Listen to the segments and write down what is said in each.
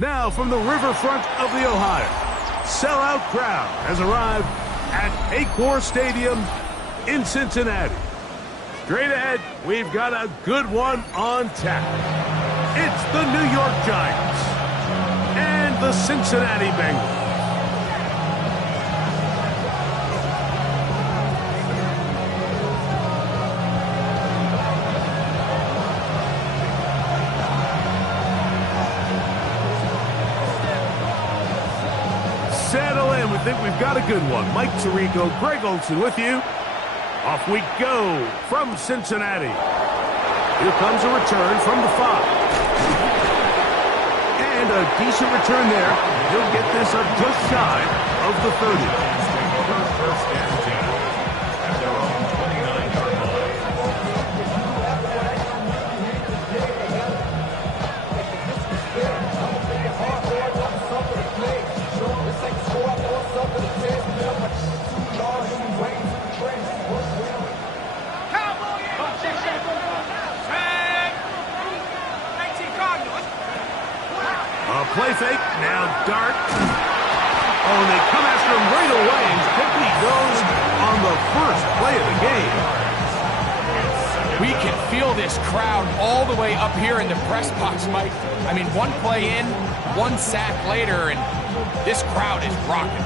Now from the riverfront of the Ohio, sellout crowd has arrived at Acor Stadium in Cincinnati. Straight ahead, we've got a good one on tap. It's the New York Giants and the Cincinnati Bengals. Settle in. We think we've got a good one. Mike Tirico, Greg Olson with you. Off we go from Cincinnati. Here comes a return from the 5. And a decent return there. He'll get this up just shy of the 30. First and 10 at their own 29-yard line. Play fake, now dart. Oh, and they come after him right away, and quickly goes on the first play of the game. We can feel this crowd all the way up here in the press box, Mike. I mean, one play in, one sack later, and this crowd is rocking.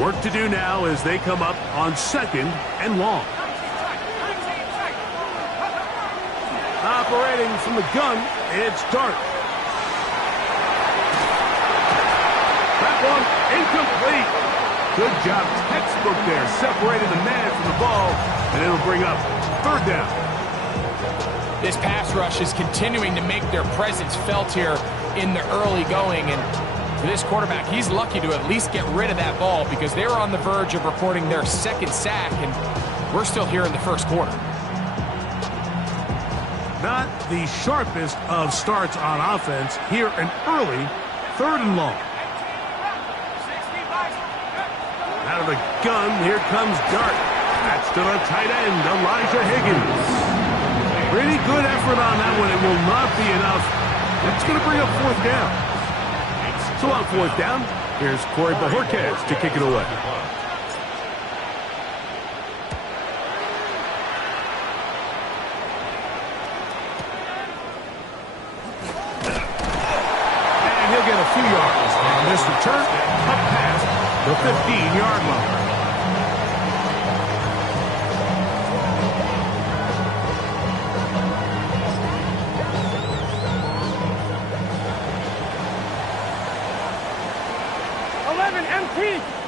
Work to do now as they come up on 2nd and long. Operating from the gun, it's Dart. One incomplete. Good job, textbook there, separating the man from the ball, and it'll bring up 3rd down. This pass rush is continuing to make their presence felt here in the early going, and for this quarterback, he's lucky to at least get rid of that ball because they were on the verge of recording their 2nd sack, and we're still here in the 1st quarter. Not the sharpest of starts on offense here, an early 3rd and long. Out of the gun, here comes Dart. That's to the tight end, Elijah Higgins. Pretty good effort on that one. It will not be enough. That's going to bring up 4th down. So on 4th down, here's Corey Bojorquez to kick it away. And he'll get a few yards on this return up past the 15-yard line.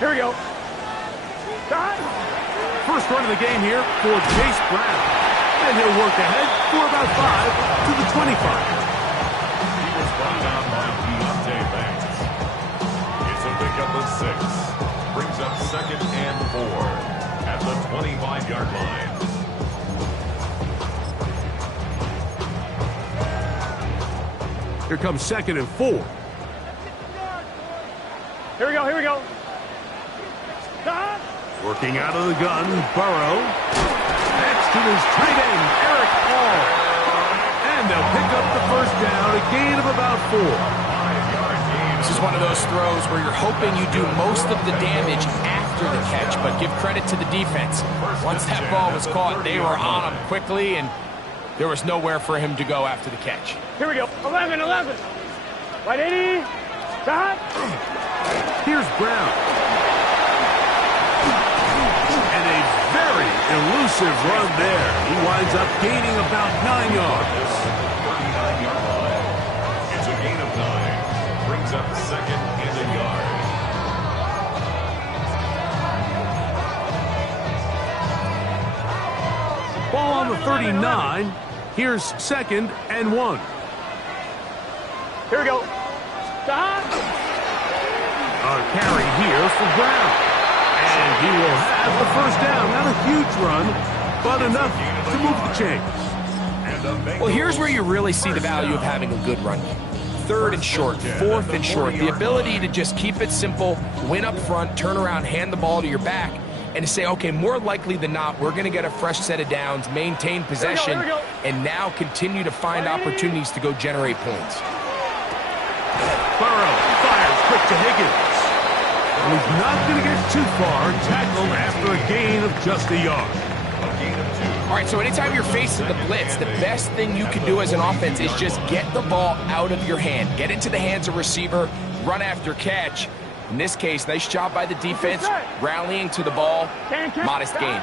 Here we go. First run of the game here for Chase Brown. And he'll work ahead for about 5 to the 25. He was brought down by Deontay Banks. It's a pickup of 6. Brings up 2nd and 4 at the 25-yard line. Here comes 2nd and 4. Here we go, here we go. Working out of the gun, Burrow. That's to his tight end, Eric Hall. And they'll pick up the 1st down, a gain of about 4. This is one of those throws where you're hoping you do most of the damage after the catch, but give credit to the defense. Once that ball was caught, they were on him quickly, and there was nowhere for him to go after the catch. Here we go. 11. Right 80. Stop. Here's Brown. And a very elusive run there. He winds up gaining about 9 yards. 39-yard line. It's a gain of 9. Brings up 2nd and a yard. Ball on the 39. Here's 2nd and 1. Here we go. Stop. A carry here for Brown. And he will have the 1st down. Not a huge run, but enough to move the chains. Well, here's where you really see the value of having a good run game. 3rd and short, 4th and short. The ability to just keep it simple, win up front, turn around, hand the ball to your back, and to say, okay, more likely than not, we're going to get a fresh set of downs, maintain possession, and now continue to find opportunities to go generate points. Burrow fires quick to Higgins. And he's not going to get too far, tackled after a gain of just a yard. All right, so anytime you're facing the blitz, the best thing you can do as an offense is just get the ball out of your hand. Get into the hands of receiver, run after catch. In this case, nice job by the defense, rallying to the ball, modest gain.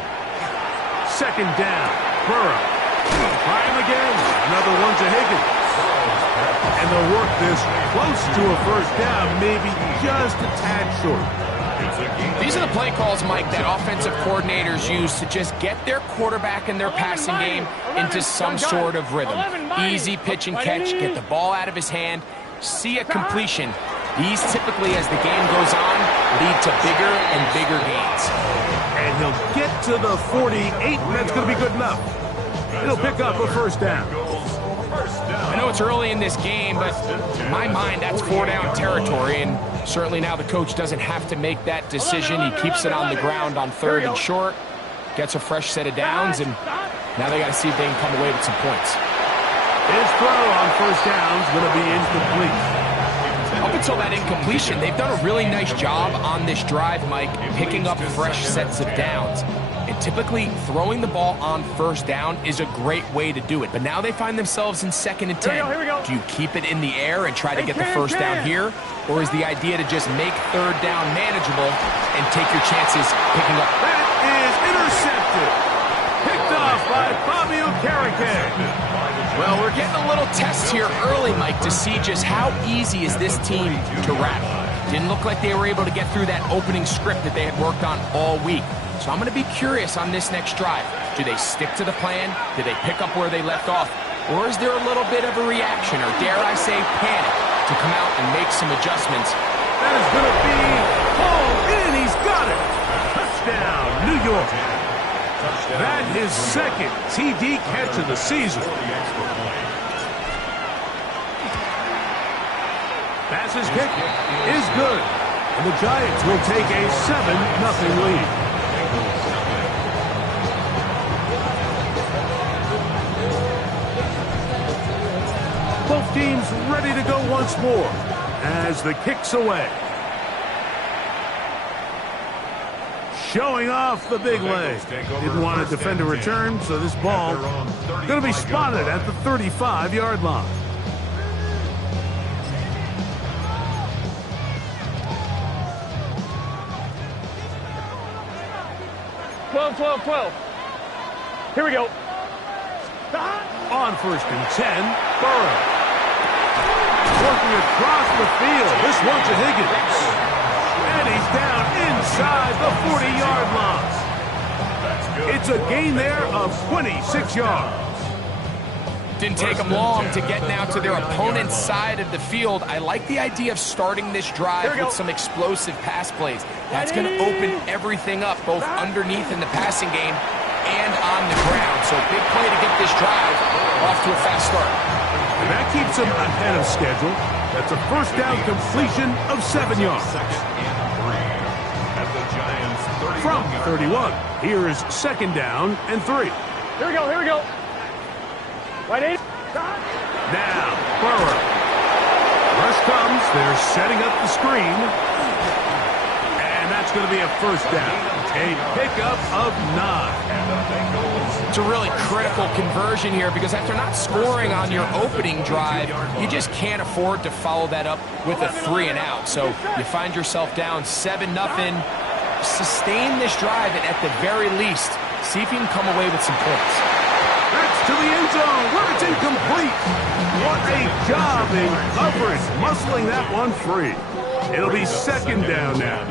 Second down, Burrow. Try him again, another one to Higgins. And they'll work this close to a first down, maybe just a tad short. These are the play calls, Mike, that offensive coordinators use to just get their quarterback and their passing game into some sort of rhythm. Easy pitch and catch, get the ball out of his hand, see a completion. These typically, as the game goes on, lead to bigger and bigger gains. And he'll get to the 48, and that's going to be good enough. He'll pick up a first down. I know it's early in this game, but in my mind, that's 4-down territory, and certainly now the coach doesn't have to make that decision. He keeps it on the ground on 3rd and short, gets a fresh set of downs, and now they got to see if they can come away with some points. His throw on first down is going to be incomplete. Up until that incompletion, they've done a really nice job on this drive, Mike, picking up fresh sets of downs. And typically, throwing the ball on first down is a great way to do it. But now they find themselves in 2nd and 10. Here we go. Do you keep it in the air and try to get the first down here? Or is the idea to just make 3rd down manageable and take your chances picking up? That is intercepted. Picked off by Bobby Okereke. Well, we're getting a little test here early, Mike, to see just how easy is this team to rattle. Didn't look like they were able to get through that opening script that they had worked on all week. So I'm going to be curious on this next drive. Do they stick to the plan? Do they pick up where they left off? Or is there a little bit of a reaction, or dare I say panic, to come out and make some adjustments? That is going to be pulled in. He's got it. Touchdown, New York. That is 2nd TD catch of the season. Passes kick is good. And the Giants will take a 7-0 lead. Both teams ready to go once more as the kick's away. Showing off the big leg. Didn't want to defend a return, so this ball going to be spotted at the 35-yard line. Twelve. Here we go. On 1st and 10, Burrow. Working across the field. This one to Higgins. And he's down inside the 40-yard line. It's a gain there of 26 yards. Didn't take them long to get now to their opponent's side of the field. I like the idea of starting this drive with some explosive pass plays. That's going to open everything up, both underneath in the passing game and on the ground. So big play to get this drive off to a fast start. And that keeps him ahead of schedule. That's a first down completion of 7 yards. From 31, here is 2nd down and 3. Here we go. Right in. Now, Burrow. Rush comes. They're setting up the screen. And that's going to be a first down. A pickup of 9. It's a really critical conversion here because after not scoring on your opening drive, you just can't afford to follow that up with a 3 and out. So you find yourself down 7-0. Sustain this drive and at the very least, see if you can come away with some points. That's to the end zone where it's incomplete. What a job in coverage, muscling that one free. It'll be 2nd down now.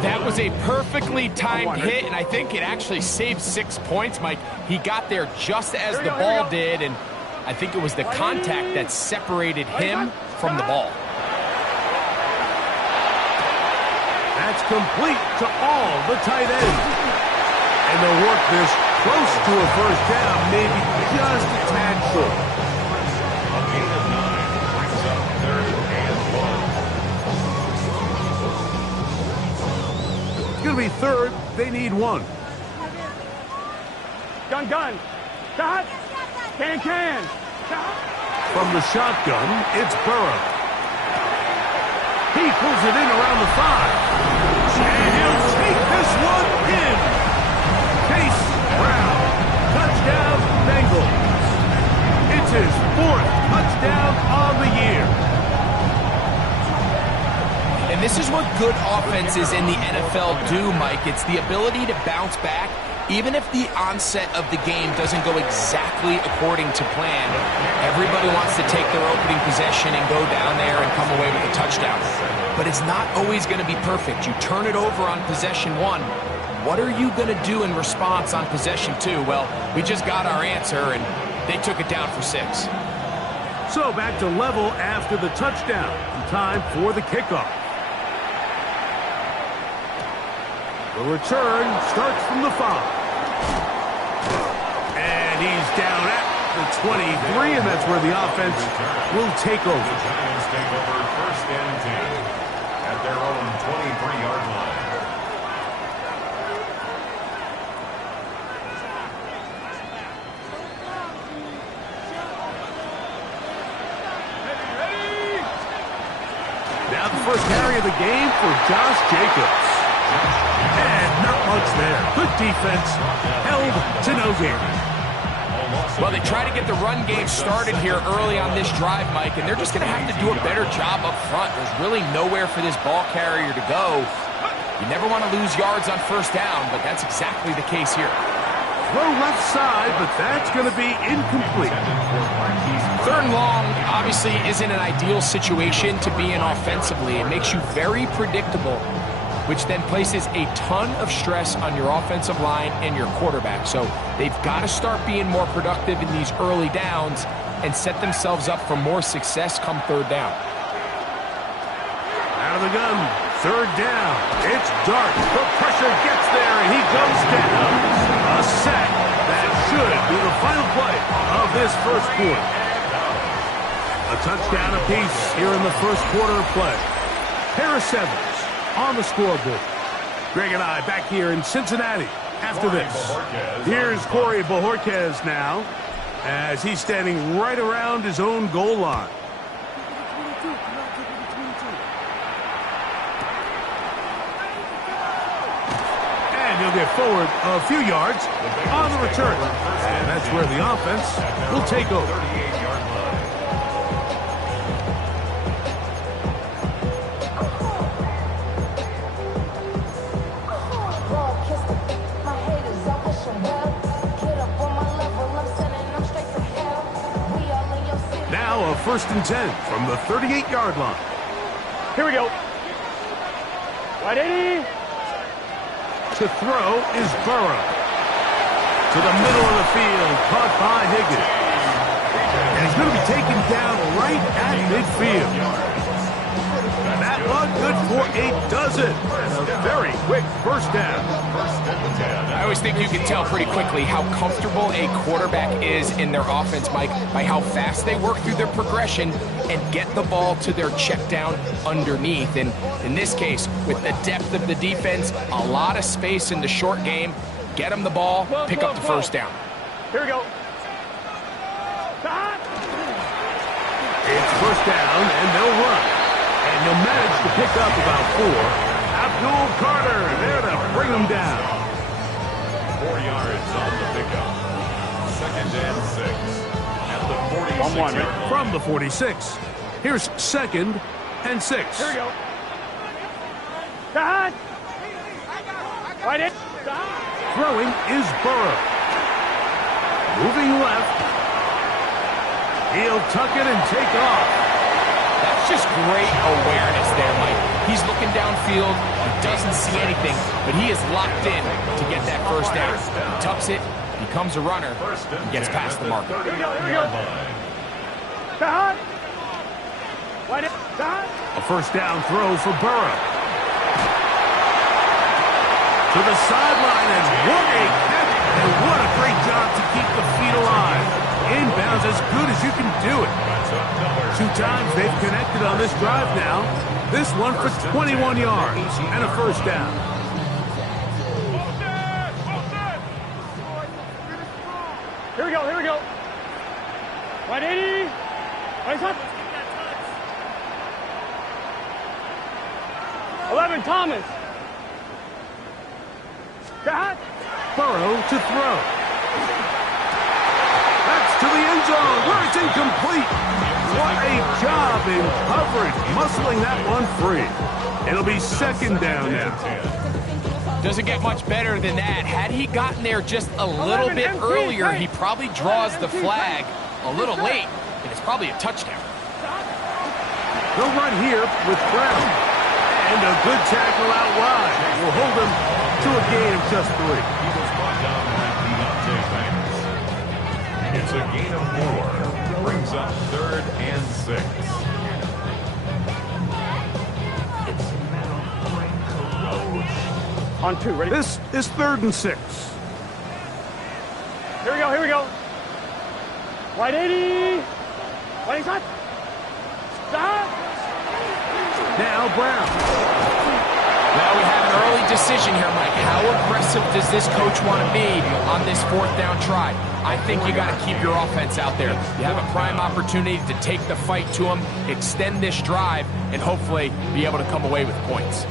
That was a perfectly timed hit, and I think it actually saved 6 points, Mike. He got there just as the ball did, and I think it was the contact that separated him from the ball. That's complete to all the tight ends. And they'll work this close to a first down, maybe just a tad short. A gain of 9 brings up 3rd and 1. It's going to be 3rd. They need 1. Gun. Can. From the shotgun, it's Burrow. He pulls it in around the 5. And he'll take this one in. Chase Brown. Touchdown, Bengals. It's his 4th touchdown on the year. And this is what good offenses in the NFL do, Mike. It's the ability to bounce back, even if the onset of the game doesn't go exactly according to plan. Everybody wants to take their opening possession and go down there and come away with a touchdown. But it's not always going to be perfect. You turn it over on possession 1. What are you going to do in response on possession 2? Well, we just got our answer, and they took it down for 6. So back to level after the touchdown. Time for the kickoff. The return starts from the 5. And he's down at the 23, and that's where the offense will take over. The Giants take over 1st and 10 at their own 23-yard line. Now the first carry of the game for Josh Jacobs. And not much there. Good defense. Held to no gain. Well, they try to get the run game started here early on this drive, Mike, and they're just going to have to do a better job up front. There's really nowhere for this ball carrier to go. You never want to lose yards on 1st down, but that's exactly the case here. Throw left side, but that's going to be incomplete. 3rd and long obviously isn't an ideal situation to be in offensively. It makes you very predictable, which then places a ton of stress on your offensive line and your quarterback. So they've got to start being more productive in these early downs and set themselves up for more success come 3rd down. Out of the gun, 3rd down. It's Dart. The pressure gets there, and he goes down. A sack that should be the final play of this 1st quarter. A touchdown apiece here in the 1st quarter of play. Pair of 7s on the scoreboard. Greg and I back here in Cincinnati after this. Here's Corey Bojorquez now as he's standing right around his own goal line. And he'll get forward a few yards on the return. And that's where the offense will take over. 38-yard line. Now a 1st and 10 from the 38-yard line. Here we go. Right 80. To throw is Burrow. To the middle of the field, caught by Higgins. And he's going to be taken down right at midfield. That one good for a dozen. And a very quick 1st down. I always think you can tell pretty quickly how comfortable a quarterback is in their offense, Mike, by how fast they work through their progression and get the ball to their check down underneath. And in this case, with the depth of the defense, a lot of space in the short game, get them the ball, pick up the 1st down. Here we go. It's 1st down, and they'll run. And he'll manage to pick up about 4. Abdul Carter there to bring him down. 4 yards on the pickup. 2nd and 6 at the 46. From the 46. Here's 2nd and 6. Here we go. Right in. Throwing is Burrow. Moving left. He'll tuck it and take off. That's just great awareness there, Mike. He's looking downfield. He doesn't see anything, but he is locked in to get that 1st down. He tucks it, becomes a runner, and gets past the marker. Here we go. A 1st down throw for Burrow. To the sideline, and what a catch, and what a great job to keep the feet alive. Inbounds as good as you can do it. 2 times they've connected on this drive now. This one for 21 yards and a 1st down. Here we go. Right 80. Right up. 11, Thomas. That. Burrow to throw. That's to the end zone where it's incomplete. What a job in coverage, muscling that one free. It'll be second down now. Doesn't get much better than that. Had he gotten there just a little bit earlier, he probably draws the flag a little late, and it's probably a touchdown. They'll run here with Brown. And a good tackle out wide. Will hold him to a gain of just 3. He was brought down by Deontay Banks. It's a gain of 4. Brings up 3rd and 6. On 2, ready? This is 3rd and 6. Here we go, here we go. Right 80. Right inside. Stop. Now Brown. Well, we have an early decision here, Mike. How aggressive does this coach want to be on this 4th down try? I think you got to keep your offense out there. You have a prime opportunity to take the fight to them, extend this drive, and hopefully be able to come away with points.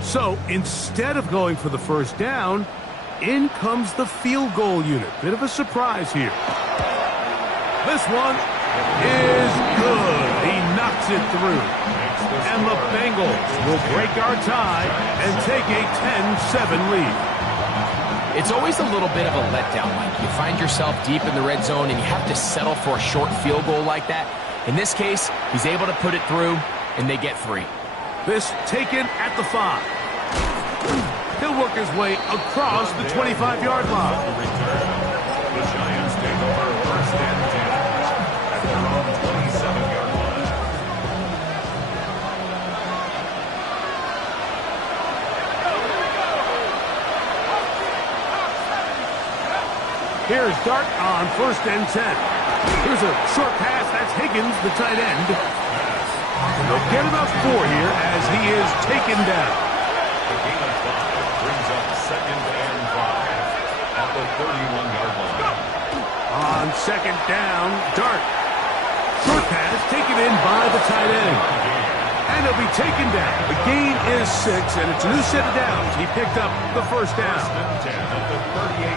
So instead of going for the 1st down, in comes the field goal unit. Bit of a surprise here. This one is good. He knocks it through. And the Bengals will break our tie and take a 10-7 lead. It's always a little bit of a letdown, Mike. You find yourself deep in the red zone and you have to settle for a short field goal like that. In this case, he's able to put it through, and they get 3. This taken at the 5. He'll work his way across the 25-yard line. The Giants take over 1st and 10 at their own 27-yard line. Here's Dart on 1st and 10. Here's a short pass. That's Higgins, the tight end. They'll get about 4 here as he is taken down. The gain of 5 brings up 2nd and 5 at the 31-yard line. On 2nd down, Dart. Short pass taken in by the tight end. And he'll be taken down. The gain is 6, and it's a new set of downs. He picked up the 1st down.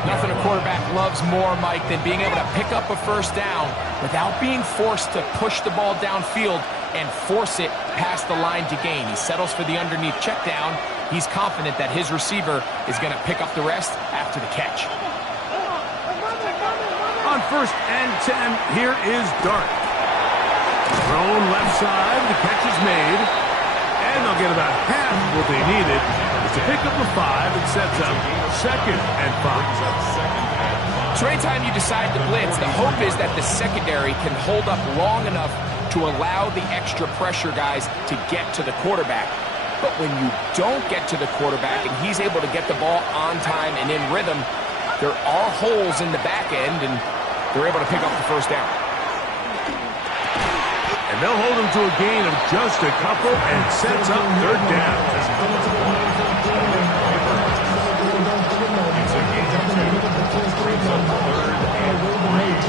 Nothing a quarterback loves more, Mike, than being able to pick up a 1st down without being forced to push the ball downfield and force it past the line to gain. He settles for the underneath check down. He's confident that his receiver is going to pick up the rest after the catch. On 1st and 10, here is Dart. Thrown left side, the catch is made, and they'll get about half what they needed to pick up the 5 and sets up 2nd and 5. So anytime you decide to blitz, the hope is that the secondary can hold up long enough to allow the extra pressure guys to get to the quarterback. But when you don't get to the quarterback and he's able to get the ball on time and in rhythm, there are holes in the back end, and they're able to pick up the 1st down. And they'll hold him to a gain of just a couple and sets up 3rd down. It's a gain of 2. Brings up 3rd and 3.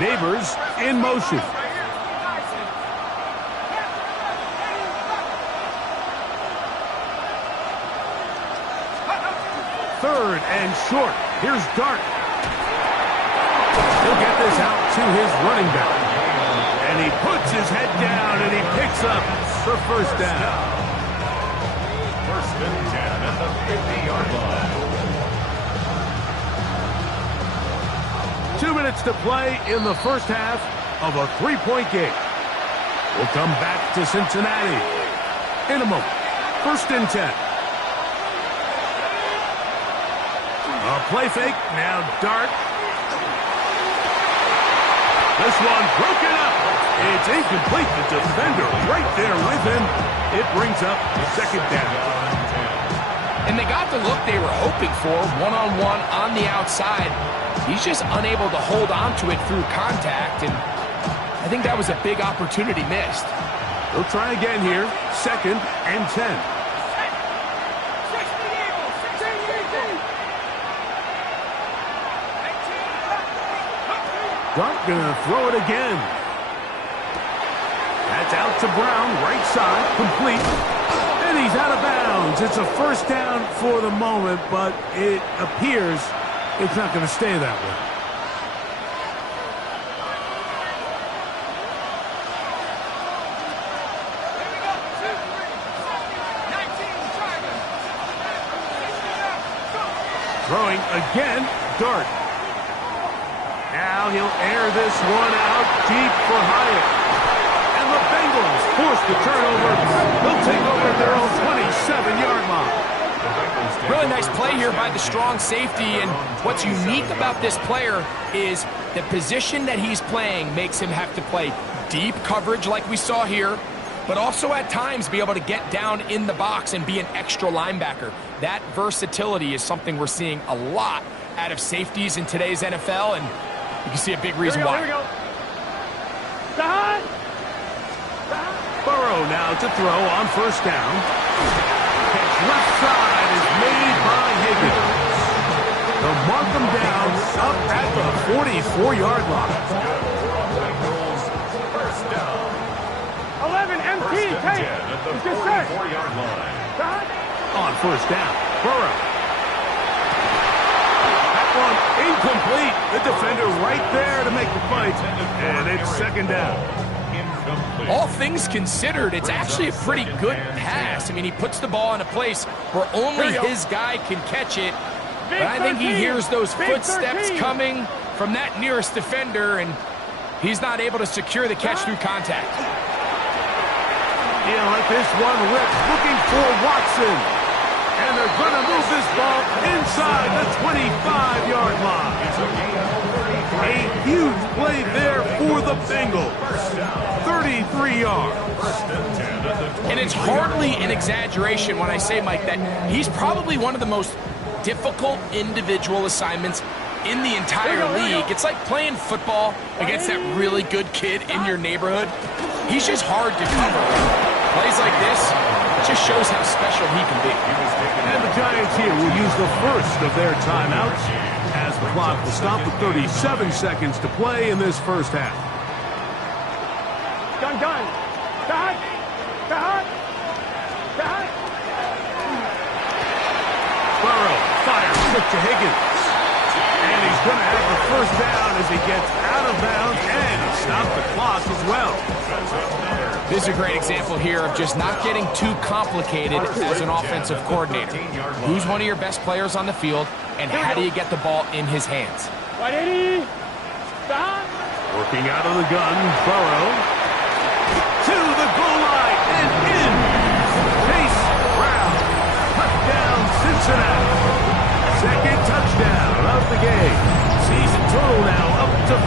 Neighbors in motion. Third and short. Here's Dart. He'll get this out to his running back. And he puts his head down and he picks up the 1st down. 1st and 10 at the 50-yard line. 2 minutes to play in the 1st half of a 3-point game. We'll come back to Cincinnati in a moment. 1st and 10. A play fake, now Dart. This one broken up. It's incomplete. The defender right there with him. It brings up 2nd down. And they got the look they were hoping for, one-on-one on the outside. He's just unable to hold on to it through contact, and I think that was a big opportunity missed. They'll try again here. 2nd and 10. Dart gonna throw it again. That's out to Brown, right side, complete. And he's out of bounds. It's a first down for the moment, but it appears it's not going to stay that way. Throwing again, Dart. Now he'll air this one out deep for Hyatt. And the Bengals force the turnover. They'll take over at their own 27-yard line. Really nice play here by the strong safety, and what's unique about this player is the position that he's playing makes him have to play deep coverage like we saw here, but also at times be able to get down in the box and be an extra linebacker. That versatility is something we're seeing a lot out of safeties in today's NFL, and you can see a big reason why. Here we go. Stop. Burrow now to throw on first down. Catch left side is made by Higgins. They'll mark him down up at the 44-yard line. First down. 11, MT, take. It's just set. 44-yard line. Stop. On first down, Burrow. That one incomplete. The defender right there to make the fight. And it's second down. All things considered, it's actually a pretty good pass. I mean, he puts the ball in a place where only his guy can catch it. But I think he hears those footsteps coming from that nearest defender, and he's not able to secure the catch through contact. He'll let this one rip, looking for Watson. And they're going to move this ball inside the 25-yard line. A huge play there for the Bengals. 33 yards. And it's hardly an exaggeration when I say, Mike, that he's probably one of the most difficult individual assignments in the entire league. It's like playing football against that really good kid in your neighborhood. He's just hard to cover. Plays like this just shows how special he can be. And the Giants here will use the first of their timeouts as the clock will stop with 37 seconds to play in this first half. Gun. Stop. Burrow fires quick to Higgins. And he's going to have the first down as he gets out of bounds and stop the clock as well. This is a great example here of just not getting too complicated as an offensive coordinator. Who's one of your best players on the field, and how do you get the ball in his hands? 180. Stop. Working out of the gun, Burrow. To the goal line and in. Chase Brown. Touchdown, Cincinnati. Second touchdown of the game. Season total now up to 5.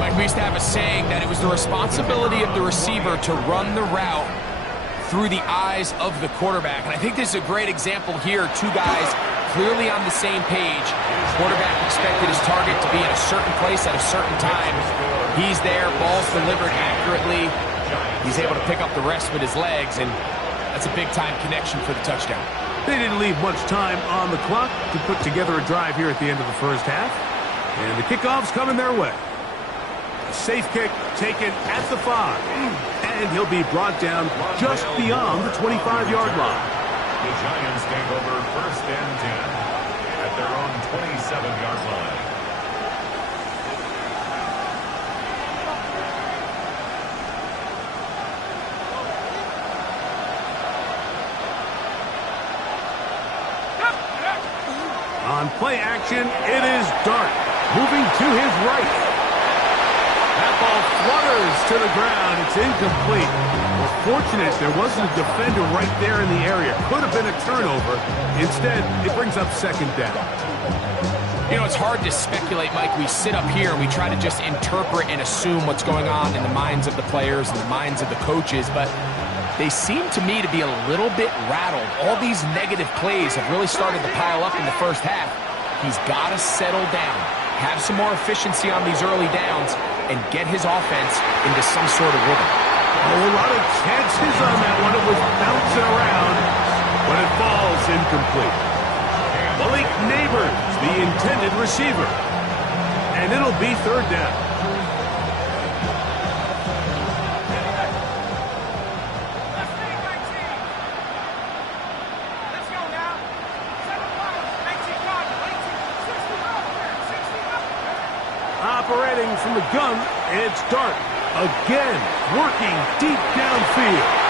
Mike, we used to have a saying that it was the responsibility of the receiver to run the route through the eyes of the quarterback. And I think this is a great example here. Two guys clearly on the same page. Quarterback expected his target to be in a certain place at a certain time. He's there, ball's delivered accurately. He's able to pick up the rest with his legs, and that's a big-time connection for the touchdown. They didn't leave much time on the clock to put together a drive here at the end of the first half. And the kickoff's coming their way. A safe kick taken at the 5. And he'll be brought down just beyond the 25-yard line. The Giants take over first and 10 at their own 27-yard line. On play action, it is Dart, moving to his right. That ball flutters to the ground. It's incomplete. Well, fortunate there wasn't a defender right there in the area. Could have been a turnover. Instead, it brings up second down. You know, it's hard to speculate, Mike. We sit up here and we try to just interpret and assume what's going on in the minds of the players and the minds of the coaches, but they seem to me to be a little bit rattled. All these negative plays have really started to pile up in the first half. He's got to settle down, have some more efficiency on these early downs, and get his offense into some sort of rhythm. Oh, a lot of chances on that one. It was bouncing around, but it falls incomplete. Malik Neighbors, the intended receiver. And it'll be third down. Operating from the gun, it's Dart. Again, working deep downfield.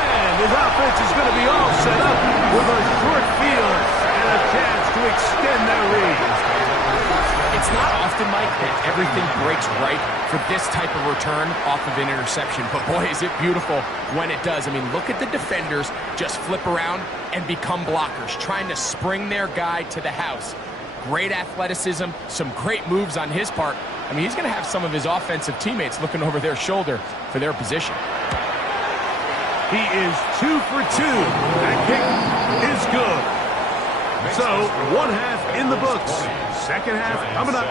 And his offense is going to be all set up with a short field and a chance to extend their lead. It's not often, Mike, that everything breaks right for this type of return off of an interception. But boy, is it beautiful when it does. I mean, look at the defenders just flip around and become blockers, trying to spring their guy to the house. Great athleticism, some great moves on his part. I mean, he's going to have some of his offensive teammates looking over their shoulder for their position. He is 2 for 2. That kick is good. So, one half in the books. Second half coming up.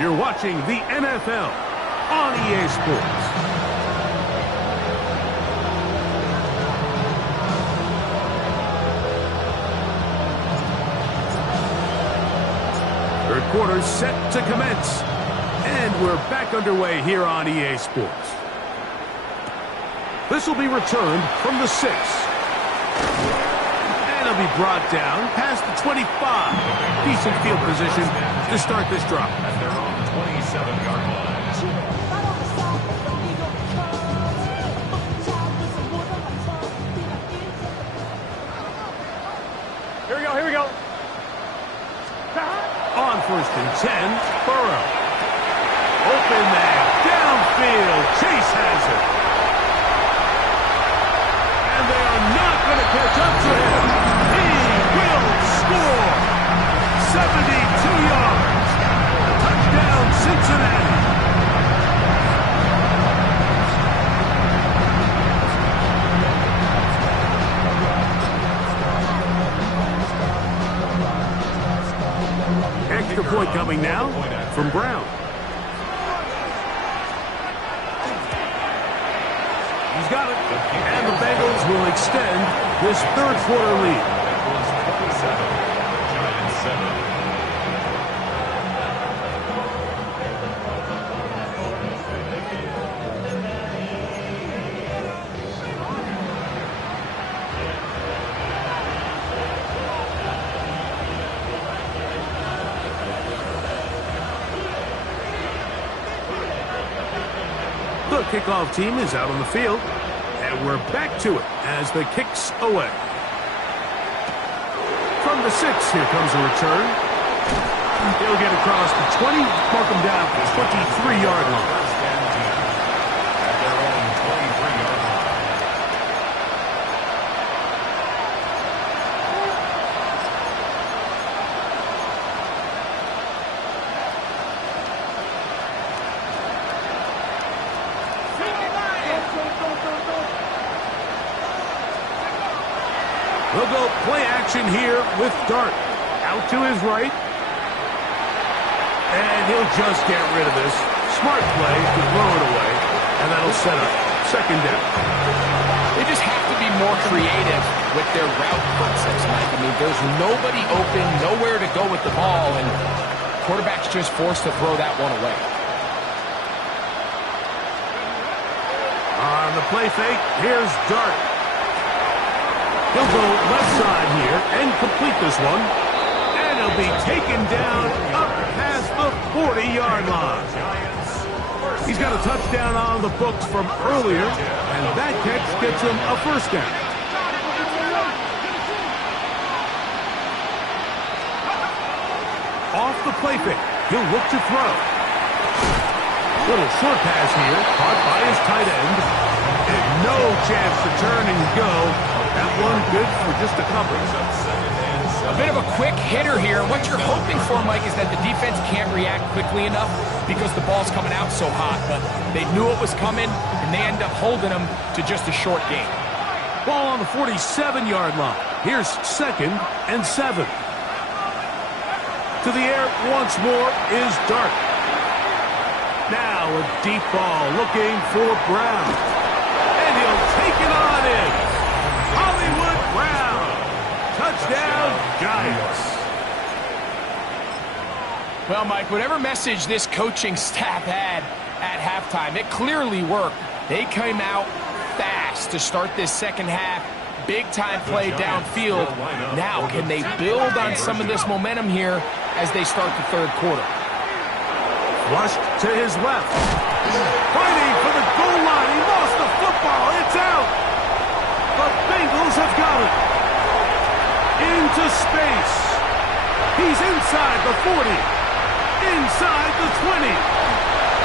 You're watching the NFL on EA Sports. Third quarter set to commence. And we're back underway here on EA Sports. This will be returned from the 6. And it'll be brought down past the 25. Decent field position to start this drive. At their own 27-yard line. Here we go. On first and 10, Burrow. Open man, downfield, Chase has it. And they are not going to catch up to him. He will score. 72 yards. Touchdown, Cincinnati. Extra point coming now from Brown. He's got it. And the Bengals will extend this third quarter lead. Bengals 27, Giants 7. The kickoff team is out on the field, and we're back to it as the kick's away. From the 6, here comes a return. He'll get across the 20, mark him down at the 23-yard line. At their own 23-yard line. We'll go play action here with Dart. Out to his right. And he'll just get rid of this. Smart play to throw it away. And that'll set up second down. They just have to be more creative with their route concepts, Mike. I mean, there's nobody open, nowhere to go with the ball, and quarterback's just forced to throw that one away. On the play fake, here's Dart. He'll go left side here and complete this one. And he'll be taken down up past the 40-yard line. He's got a touchdown on the books from earlier, and that catch gets him a first down. Off the play fake, he'll look to throw. Little short pass here, caught by his tight end. And no chance to turn and go. That one good for just a couple. A bit of a quick hitter here. What you're hoping for, Mike, is that the defense can't react quickly enough because the ball's coming out so hot. But they knew it was coming, and they end up holding them to just a short gain. Ball on the 47-yard line. Here's second and 7. To the air once more is Dart. Now a deep ball looking for Brown. taken on in. Hollywood Brown. Touchdown, Giants. Well, Mike, whatever message this coaching staff had at halftime, it clearly worked. They came out fast to start this second half. Big-time play downfield. Now, can they build on some of this momentum here as they start the third quarter? Flushed to his left. Fighting for the goal line. He lost the football. It's out. The Bengals have got it. Into space. He's inside the 40. Inside the 20.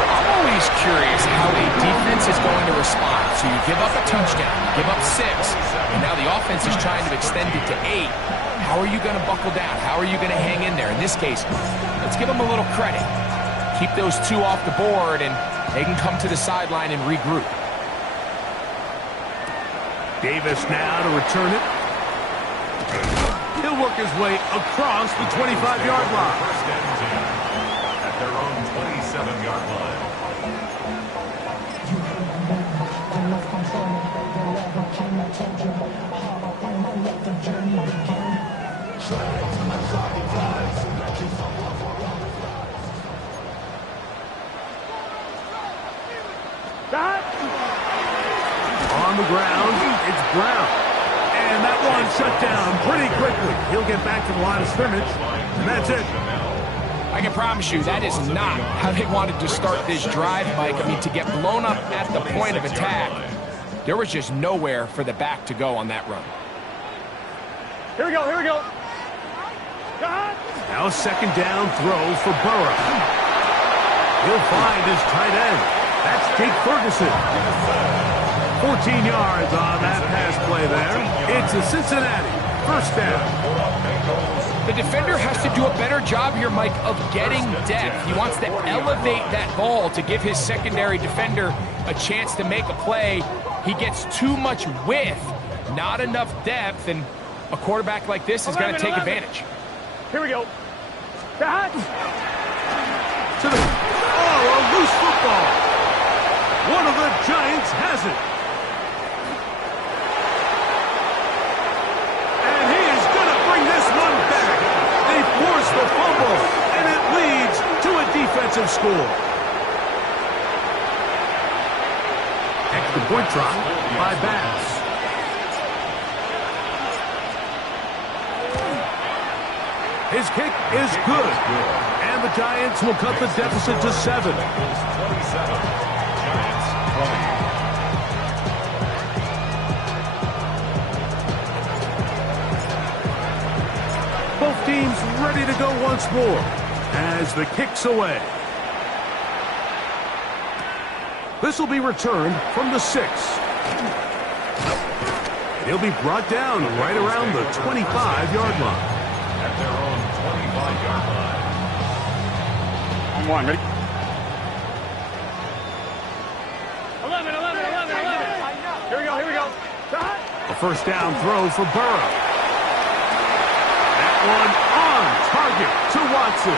I'm always curious how a defense is going to respond. So you give up a touchdown, you give up 6, and now the offense is trying to extend it to 8. How are you going to buckle down? How are you going to hang in there? In this case, let's give them a little credit. Keep those 2 off the board, and they can come to the sideline and regroup. Davis now to return it. He'll work his way across the 25-yard line. First and 10 at their own 27-yard line. On the ground, it's Brown. And that one shut down pretty quickly. He'll get back to the line of scrimmage, and that's it. I can promise you that is not how they wanted to start this drive, Mike. I mean, to get blown up at the point of attack, there was just nowhere for the back to go on that run. Here we go, here we go. Now a second down throw for Burrow. He'll find his tight end. That's Jake Ferguson. 14 yards on that pass play there. It's a Cincinnati first down. The defender has to do a better job here, Mike, of getting depth. He wants to elevate that ball to give his secondary defender a chance to make a play. He gets too much width, not enough depth, and a quarterback like this is going to take advantage. Here we go. That. To the, a loose football. One of the Giants has it. And he is going to bring this one back. They force the fumble, and it leads to a defensive score. Extra point try by Bass. His kick is good. And the Giants will cut the deficit to 7. 27. Giants 20. Both teams ready to go once more as the kick's away. This will be returned from the 6. He'll be brought down right around the 25-yard line. At their own 25-yard line. On one, ready? 11. Here we go, here we go. A first down throw for Burrow. That one on target to Watson.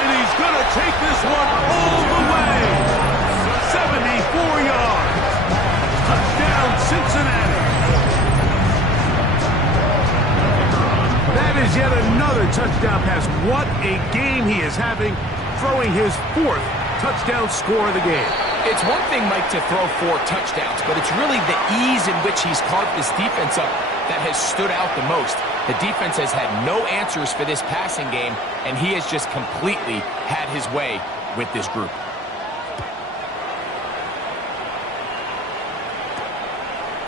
And he's going to take this one all the way. 74 yards. Touchdown, Cincinnati. That is yet another touchdown pass. What a game he is having, throwing his 4th touchdown score of the game. It's one thing, Mike, to throw 4 touchdowns, but it's really the ease in which he's carved this defense up that has stood out the most. The defense has had no answers for this passing game, and he has just completely had his way with this group.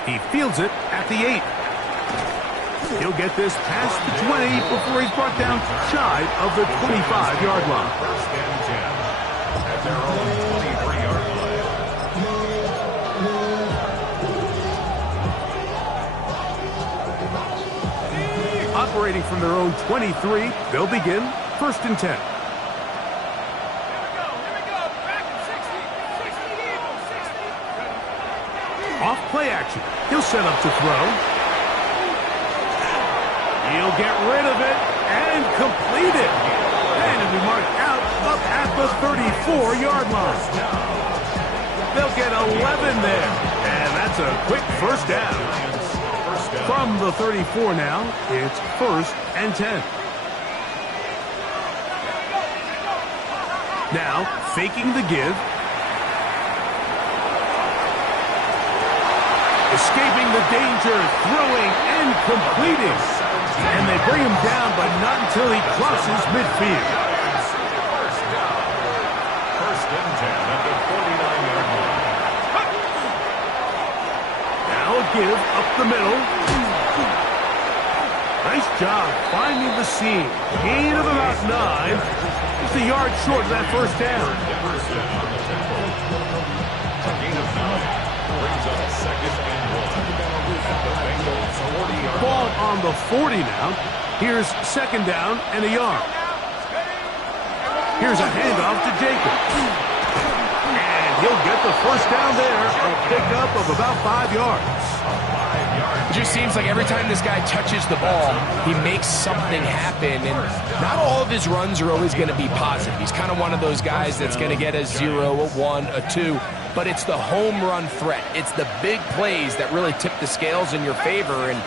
He fields it at the 8. He'll get this past the 20 before he's brought down shy of the 25-yard line. First and 10 at their own 23-yard line. Operating from their own 23, they'll begin first and 10. Off play action. He'll set up to throw. He'll get rid of it and complete it. And it'll be marked out up at the 34-yard line. They'll get 11 there. And that's a quick first down. From the 34 now, it's 1st and 10. Now, faking the give. Escaping the danger, throwing and completing. And they bring him down, but not until he crosses midfield. First down. 1st and 10 at the 49-yard line. Now a give up the middle. Nice job finding the seam. Gain of about 9. Just a yard short of that first down. A gain of 9 brings up 2nd and 1 at the Bengals 40-yard line. Ball on the 40 now. Here's 2nd down and a yard. Here's a handoff to Jacobs. And he'll get the first down there. A pickup of about 5 yards. It just seems like every time this guy touches the ball, he makes something happen. And not all of his runs are always going to be positive. He's kind of one of those guys that's going to get a 0, a 1, a 2. But it's the home run threat. It's the big plays that really tip the scales in your favor. And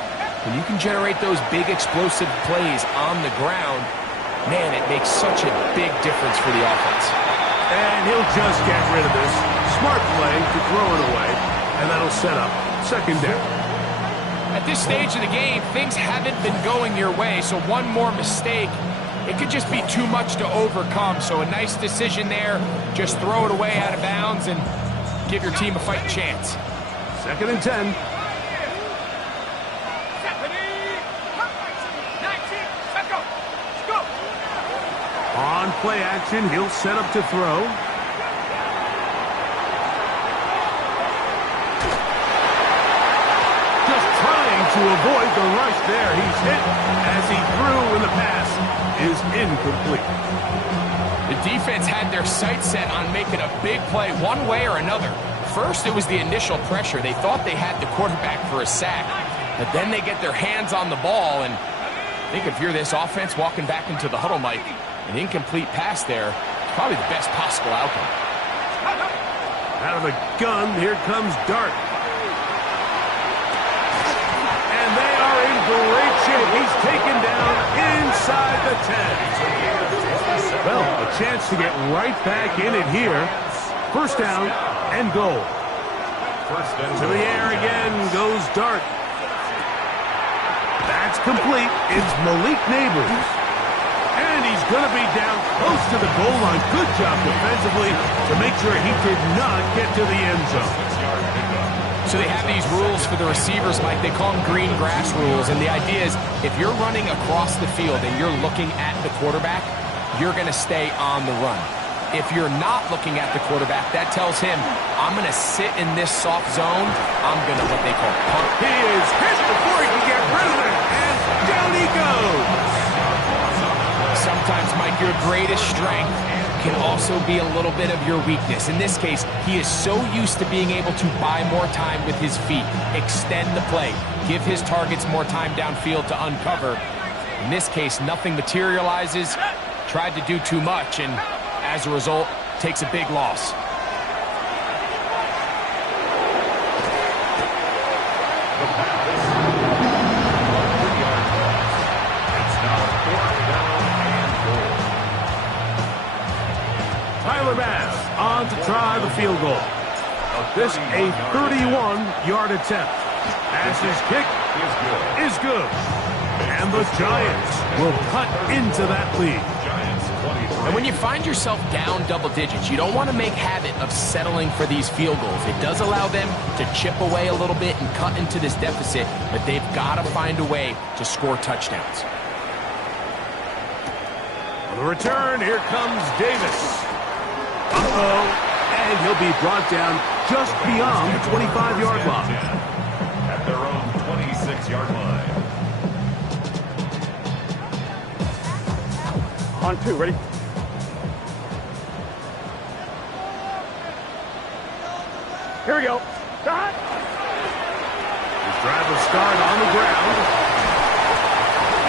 when you can generate those big explosive plays on the ground, man, it makes such a big difference for the offense. And he'll just get rid of this. Smart play to throw it away. And that'll set up 2nd down. At this stage of the game, things haven't been going your way, so one more mistake, it could just be too much to overcome. So a nice decision there. Just throw it away out of bounds and give your team a fighting chance. 2nd and 10. On play action, he'll set up to throw. Just trying to avoid the rush there. He's hit as he threw, and the pass is incomplete. The defense had their sights set on making a big play one way or another. First, it was the initial pressure. They thought they had the quarterback for a sack, but then they get their hands on the ball, and I think if you're this offense walking back into the huddle, Mike, an incomplete pass there is probably the best possible outcome. Out of the gun, here comes Dart. And they are in great shape. He's taken down inside the 10. Well, a chance to get right back in it here. 1st down and goal. To the air again goes Dart. That's complete. It's Malik Neighbors. And he's going to be down close to the goal line. Good job defensively to make sure he did not get to the end zone. So they have these rules for the receivers, Mike. They call them green grass rules. And the idea is if you're running across the field and you're looking at the quarterback, you're going to stay on the run. If you're not looking at the quarterback, that tells him, I'm going to sit in this soft zone. I'm going to what they call punt. He is hit before he can get rid of it. And down he goes. Sometimes, Mike, your greatest strength can also be a little bit of your weakness. In this case, he is so used to being able to buy more time with his feet, extend the play, give his targets more time downfield to uncover. In this case, nothing materializes, tried to do too much, and as a result, takes a big loss. On to try the field goal. This a 31-yard attempt. Pass's kick is good. And the Giants will cut into that lead. And when you find yourself down double digits, you don't want to make habit of settling for these field goals. It does allow them to chip away a little bit and cut into this deficit, but they've got to find a way to score touchdowns. On the return, here comes Davis. And he'll be brought down just beyond the 25-yard line. At their own 26-yard line. On 2, ready? Here we go. Start. His drive will start on the ground.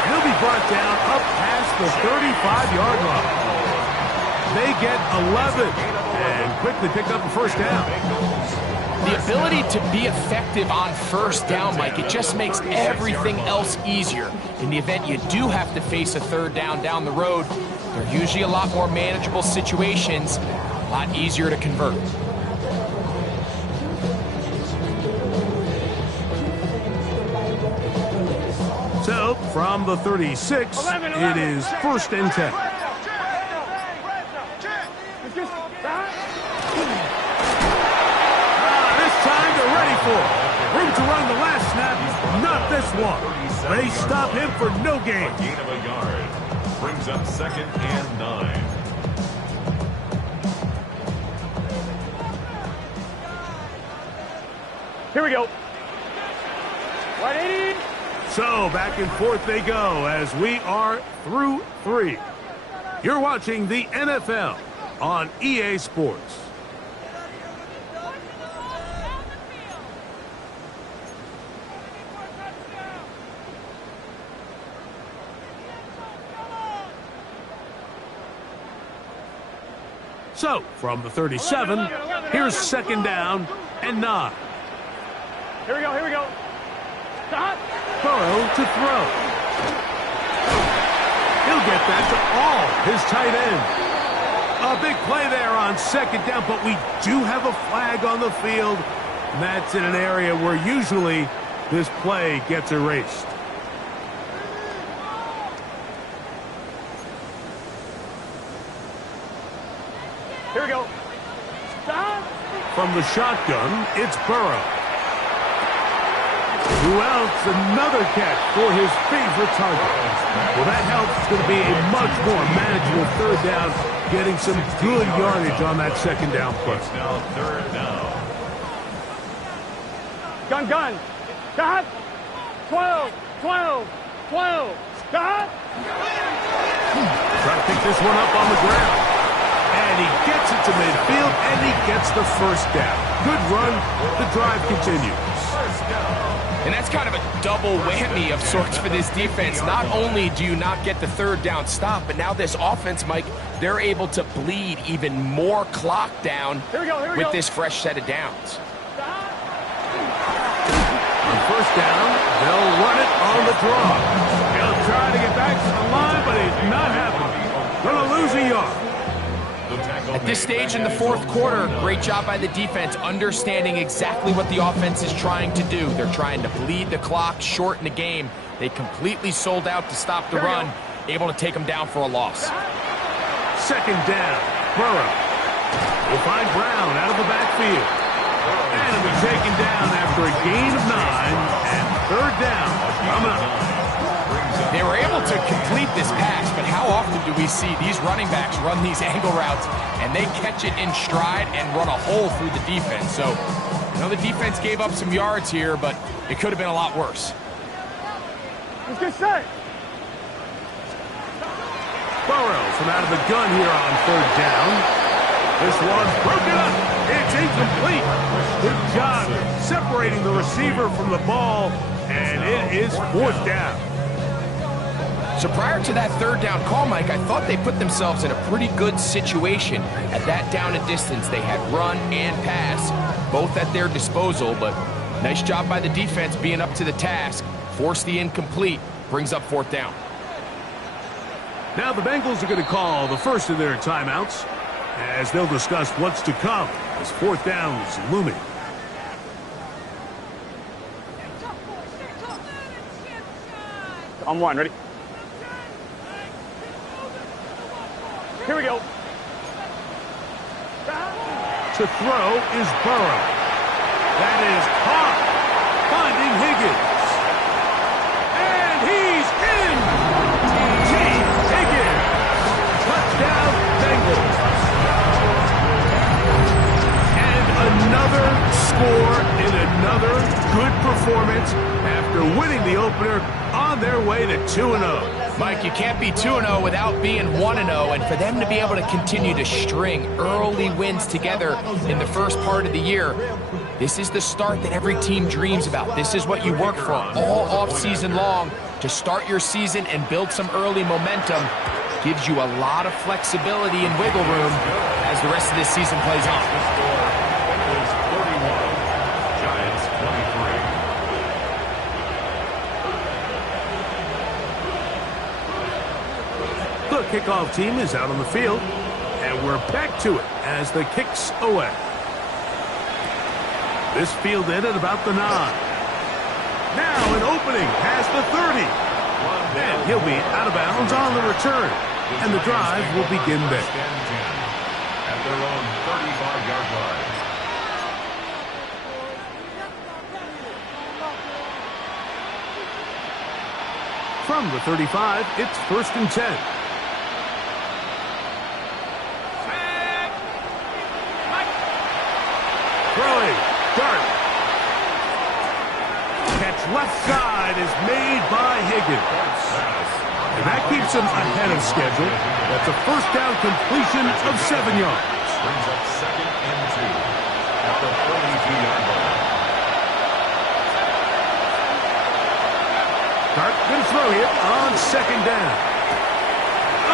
He'll be brought down up past the 35-yard line. they get 11 and quickly pick up a first down. The ability to be effective on first down, Mike, it just makes everything else easier. In the event you do have to face a third down the road, they're usually a lot more manageable situations, a lot easier to convert. So, from the 36, it is 1st and 10. This time they're ready for it. Room to run the last snap, not this one. They stop him for no gain. Gain of a yard. Brings up 2nd and 9. Here we go. Right 80. So back and forth they go as we are through 3. You're watching the NFL on EA Sports. So, from the 37, here's 2nd down and 9. Here we go, here we go. Stop. Burrow to throw. He'll get that to all his tight ends. A big play there on 2nd down, but we do have a flag on the field. And that's in an area where usually this play gets erased. Here we go. Stop. From the shotgun, it's Burrow. Who else? Another catch for his favorite target. Well, that helps. It's going to be a much more manageable 3rd down, getting some good yardage on that 2nd down play. It's now 3rd down. Gun. Stop. 12. Stop. Trying to pick this one up on the ground. And he gets it to midfield, and he gets the 1st down. Good run. The drive continues. And that's kind of a double whammy of sorts for this defense. Not only do you not get the 3rd down stop, but now this offense, Mike, they're able to bleed even more clock down with this fresh set of downs. On 1st down, they'll run it on the draw. He'll try to get back to the line, but he's not happening. Going to lose a yard. At this stage in the 4th quarter, great job by the defense, understanding exactly what the offense is trying to do. They're trying to bleed the clock, shorten the game. They completely sold out to stop the run, able to take them down for a loss. 2nd down, Burrow will find Brown out of the backfield. And he'll be taken down after a gain of 9, and 3rd down coming up. They were able to complete this pass, but how often do we see these running backs run these angle routes and they catch it in stride and run a hole through the defense? So, I know the defense gave up some yards here, but it could have been a lot worse. Let's get set. Burrow from out of the gun here on 3rd down. This one's broken up. It's incomplete. Good job separating the receiver from the ball, and it is 4th down. So prior to that 3rd down call, Mike, I thought they put themselves in a pretty good situation. At that down and distance, they had run and pass, both at their disposal, but nice job by the defense being up to the task. Force the incomplete, brings up 4th down. Now the Bengals are going to call the first of their timeouts as they'll discuss what's to come as 4th down is looming. On 1, ready? Here we go. To throw is Burrow. That is caught. Finding Higgins. And he's in. T. Higgins. Touchdown, Bengals. And another score in another good performance after winning the opener on their way to 2-0. Mike, you can't be 2-0 without being 1-0, and for them to be able to continue to string early wins together in the first part of the year, this is the start that every team dreams about. This is what you work for all offseason long, to start your season and build some early momentum. gives you a lot of flexibility and wiggle room as the rest of this season plays on. The score is 31, Giants 23. The kickoff team is out on the field, and we're back to it as the kick's away. This fielded at about the 9. Now an opening past the 30. And he'll be out of bounds on the return. And the drive will begin there. At their own 35-yard line. From the 35, it's 1st and 10. Throwing. Dart. Catch left side is made by Higgins. And that keeps him ahead of schedule. That's a first down completion of 7 yards. Brings up 2nd and 2 at the 42-yard line. Dart going to throw here on 2nd down.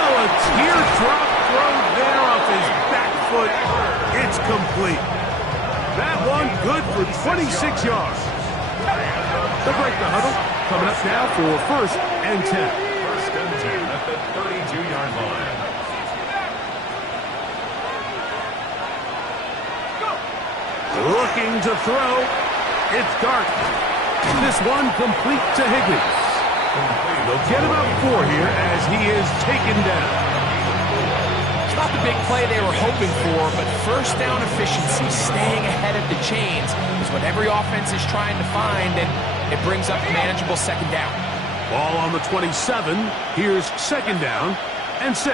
Oh, a teardrop throw there off his back foot. It's complete. That one good for 26 yards. They'll break the huddle. Coming up now for 1st and 10. 1st and 10 at the 32-yard line. Looking to throw. It's Dart. This one complete to Higgins. They'll get about 4 here as he is taken down. It's not the big play they were hoping for, but first down efficiency, staying ahead of the chains, is what every offense is trying to find, and it brings up a manageable 2nd down. Ball on the 27. Here's 2nd down and 6.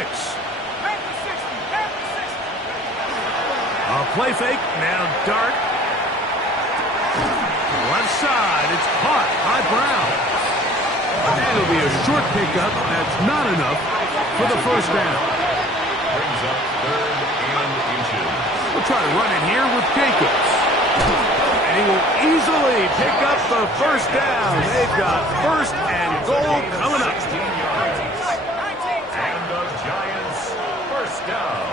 A play fake. Now Dart. Left side. It's caught by Brown. And it'll be a short pickup. That's not enough for the first down. Brings up 3rd and inches. We'll try to run it here with Jacobs. And he will easily pick up the first down. They've got 1st and goal coming up. 16 yards. And the Giants first down.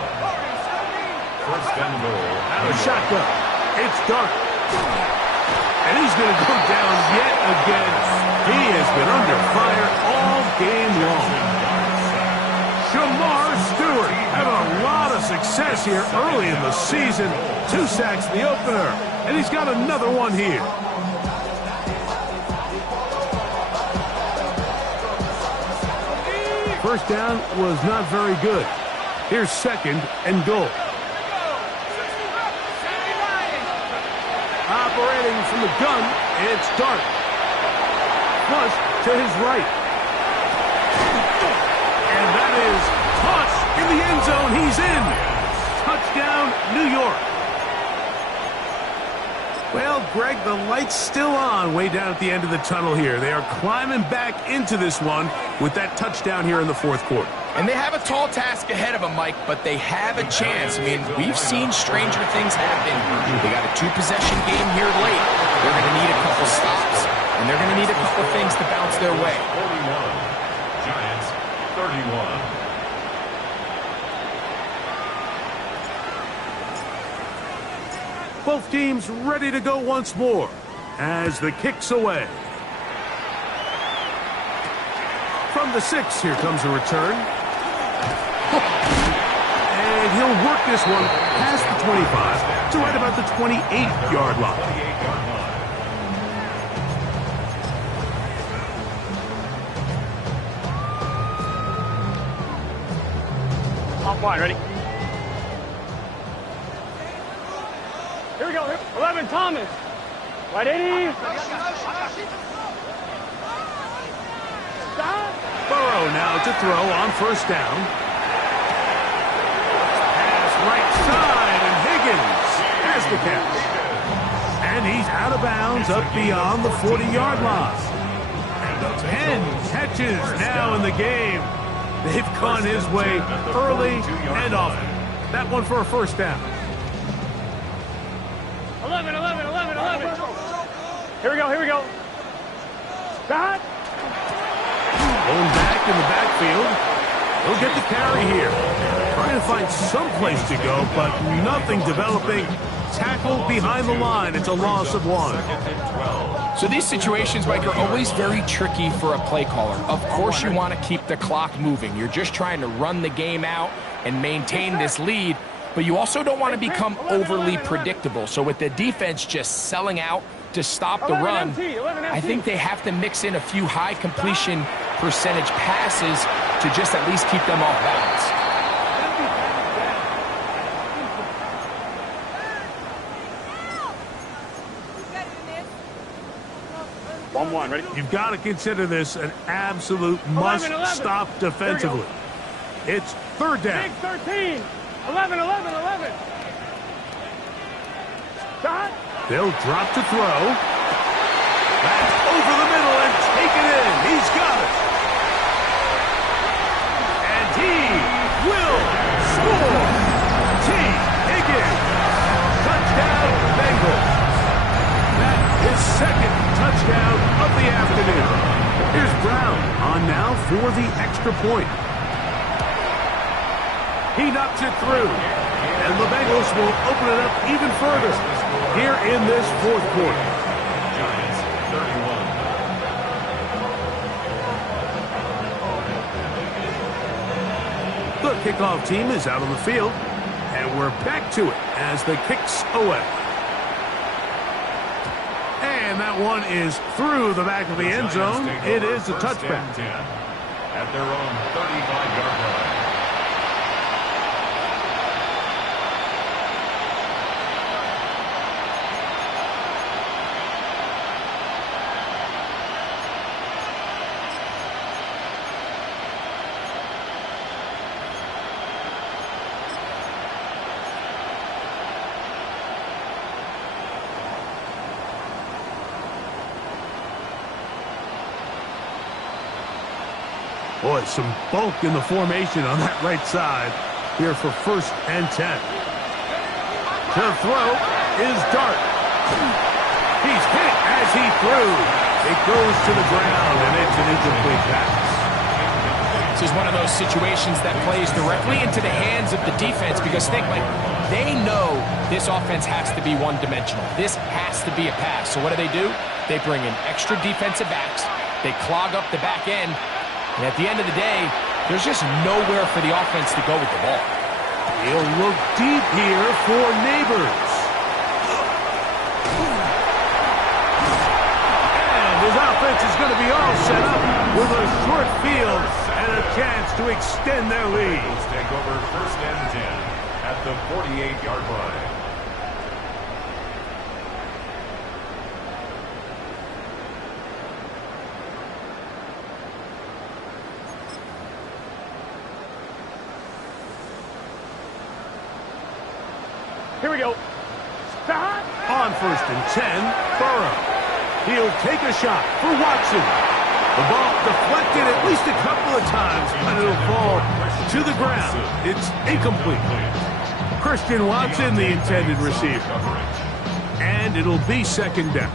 1st and goal. Out of shotgun. It's Dart. And he's going to go down yet again. He has been under fire all game long. Shamar Stewart having a lot of success here early in the season. 2 sacks in the opener. And he's got another one here. First down was not very good. Here's 2nd and goal. Operating from the gun, it's Dart. Flush to his right. And that is tossed in the end zone. He's in. Touchdown, New York. Well, Greg, the light's still on way down at the end of the tunnel here. They are climbing back into this one with that touchdown here in the 4th quarter. And they have a tall task ahead of them, Mike, but they have a chance. I mean, we've seen stranger things happen. They got a 2-possession game here late. They're going to need a couple stops, and they're going to need a couple things to bounce their way. 41. Giants 31. Both teams ready to go once more as the kick's away. From the 6, here comes a return. And he'll work this one past the 25 to right about the 28-yard line. 28-yard line. Top line, ready? Here we go. 11, Thomas. Right 80. Stop. Burrow now to throw on 1st down. Pass right side, and Higgins has the catch. And he's out of bounds up beyond the 40-yard line. 10 catches now in the game. They've gone his way early and often. That one for a 1st down. 11. Here we go. Stop. Going back in the backfield. He'll get the carry here. Trying to find some place to go, but nothing developing. Tackled behind the line. It's a loss of 1. So these situations, Mike, are always very tricky for a play caller. Of course you want to keep the clock moving. You're just trying to run the game out and maintain this lead, but you also don't want to become overly predictable. So with the defense just selling out to stop the run, I think they have to mix in a few high completion percentage passes to just at least keep them off balance. 1-1, ready? You've got to consider this an absolute must-stop defensively. It's third down. Big 13. 11. Shot. They'll drop to throw. That's over the middle and taken in. He's got it. And he will score. T. Higgins. Touchdown, Bengals. That is second touchdown of the afternoon. Here's Brown on now for the extra point. He knocks it through. And the Bengals will open it up even further here in this fourth quarter. Giants 31. The kickoff team is out on the field, and we're back to it as the kick's away. And that one is through the back of the end zone. It is a touchback. At their own 35-yard line. Boy, some bulk in the formation on that right side here for 1st and 10. The throw is Dart. He's hit as he threw. It goes to the ground, and it's an incomplete pass. This is one of those situations that plays directly into the hands of the defense because think, like, they know this offense has to be one-dimensional. This has to be a pass. So what do? They bring in extra defensive backs. They clog up the back end. And at the end of the day, there's just nowhere for the offense to go with the ball. He'll look deep here for Neighbors. And his offense is going to be all set up with a short field and a chance to extend their lead. Let's take over 1st and 10 at the 48-yard line. Here we go. Shot. On 1st and 10, Burrow. He'll take a shot for Watson. The ball deflected at least a couple of times, but it'll fall to the ground. It's incomplete. Christian Watson, the intended receiver. And it'll be 2nd down.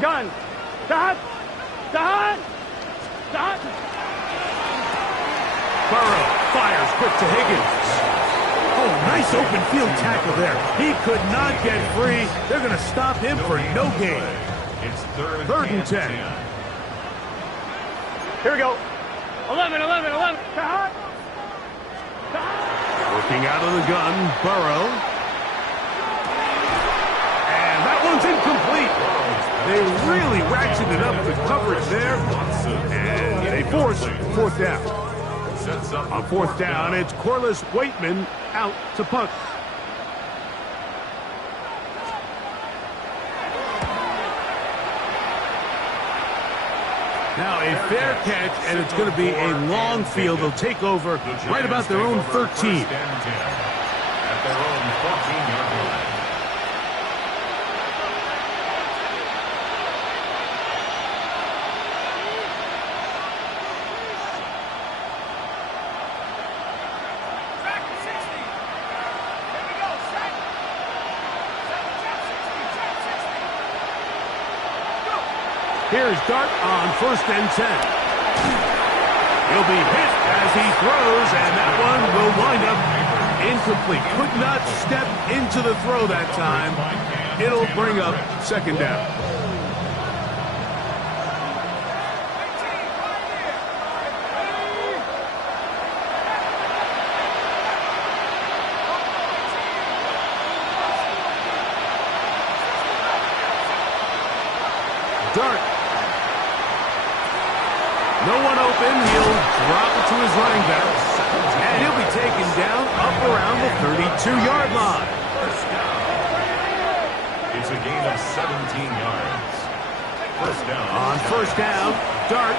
Gun. Shot. Burrow fires quick to Higgins. Oh, nice open field tackle there. He could not get free. They're going to stop him for no gain. It's 3rd and 10. Here we go. 11. Shot. Working out of the gun, Burrow. And that one's incomplete. They really ratcheted up the coverage there, and they force 4th down. On 4th down, it's Corliss Waitman out to punt. Now a fair catch, and it's going to be a long field. They'll take over right about their own 13. At their own 14-yard line. Here's Dart on 1st and 10. He'll be hit as he throws, and that one will wind up incomplete. Could not step into the throw that time. It'll bring up 2nd down. Dart. No one open. He'll drop it to his running back. And he'll be taken down up around the 32-yard line. It's a gain of 17 yards. 1st down. On 1st down, Dart.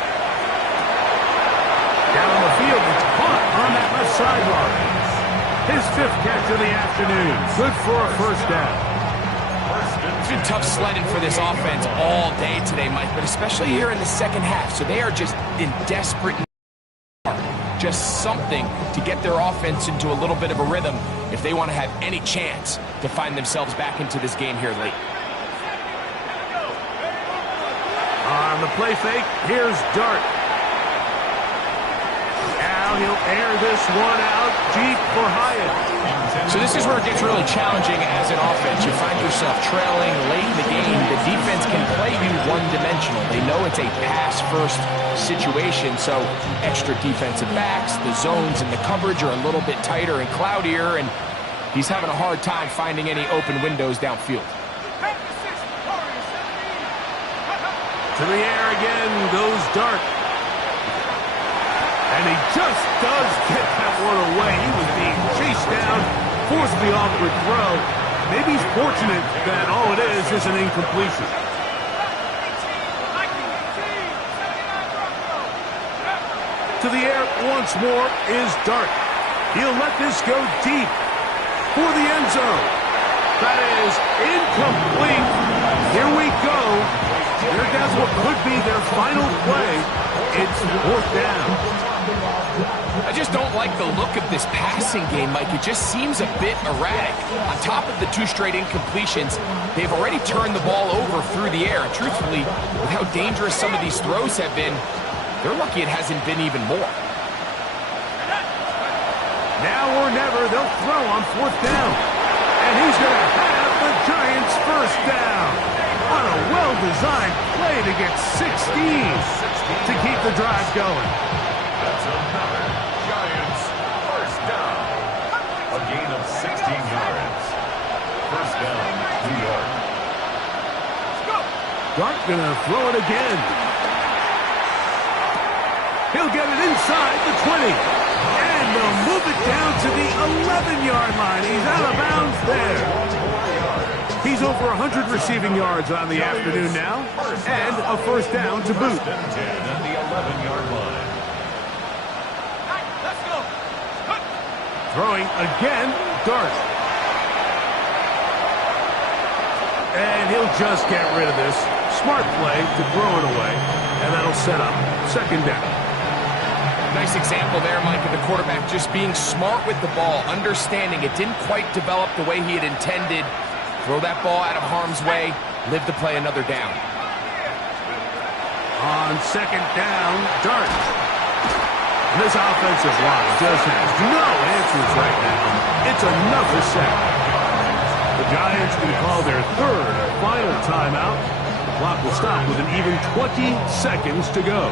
Down the field. It's caught on that left sideline. His 5th catch of the afternoon. Good for a 1st down. It's been tough sledding for this offense all day today, Mike, but especially here in the 2nd half. So they are just in desperate need. Just something to get their offense into a little bit of a rhythm if they want to have any chance to find themselves back into this game here late. On the play fake, here's Dart. Now he'll air this one out deep for Hyatt. So this is where it gets really challenging as an offense. You find yourself trailing late in the game. The defense can play you one-dimensional. They know it's a pass-first situation, so extra defensive backs, the zones and the coverage are a little bit tighter and cloudier, and he's having a hard time finding any open windows downfield. To the air again goes Dart. And he just does get that one away. He was being chased down, forced the awkward throw. Maybe he's fortunate that all it is an incompletion. To the air once more is Dart. He'll let this go deep for the end zone. That is incomplete. Here we go. Here goes what could be their final play. It's 4th down. I just don't like the look of this passing game, Mike. It just seems a bit erratic. On top of the 2 straight incompletions, they've already turned the ball over through the air. And truthfully, with how dangerous some of these throws have been, they're lucky it hasn't been even more. Now or never, they'll throw on 4th down. And he's going to have the Giants' 1st down. On a well-designed play to get 16 to keep the drive going. That's another Giants 1st down. A gain of 16 yards. 1st down, New York. Dart gonna throw it again. He'll get it inside the 20. And they'll move it down to the 11-yard line. He's out of bounds there. He's over 100 receiving yards on the afternoon now. And a 1st down to boot. 10 at the 11-yard line. Throwing again, Dart. And he'll just get rid of this. Smart play to throw it away. And that'll set up 2nd down. Nice example there, Mike, of the quarterback just being smart with the ball, understanding it didn't quite develop the way he had intended. Throw that ball out of harm's way, live to play another down. On 2nd down, Dart. This offensive line just has no answers right now. It's another sack. The Giants can call their 3rd and final timeout. The clock will stop with an even 20 seconds to go.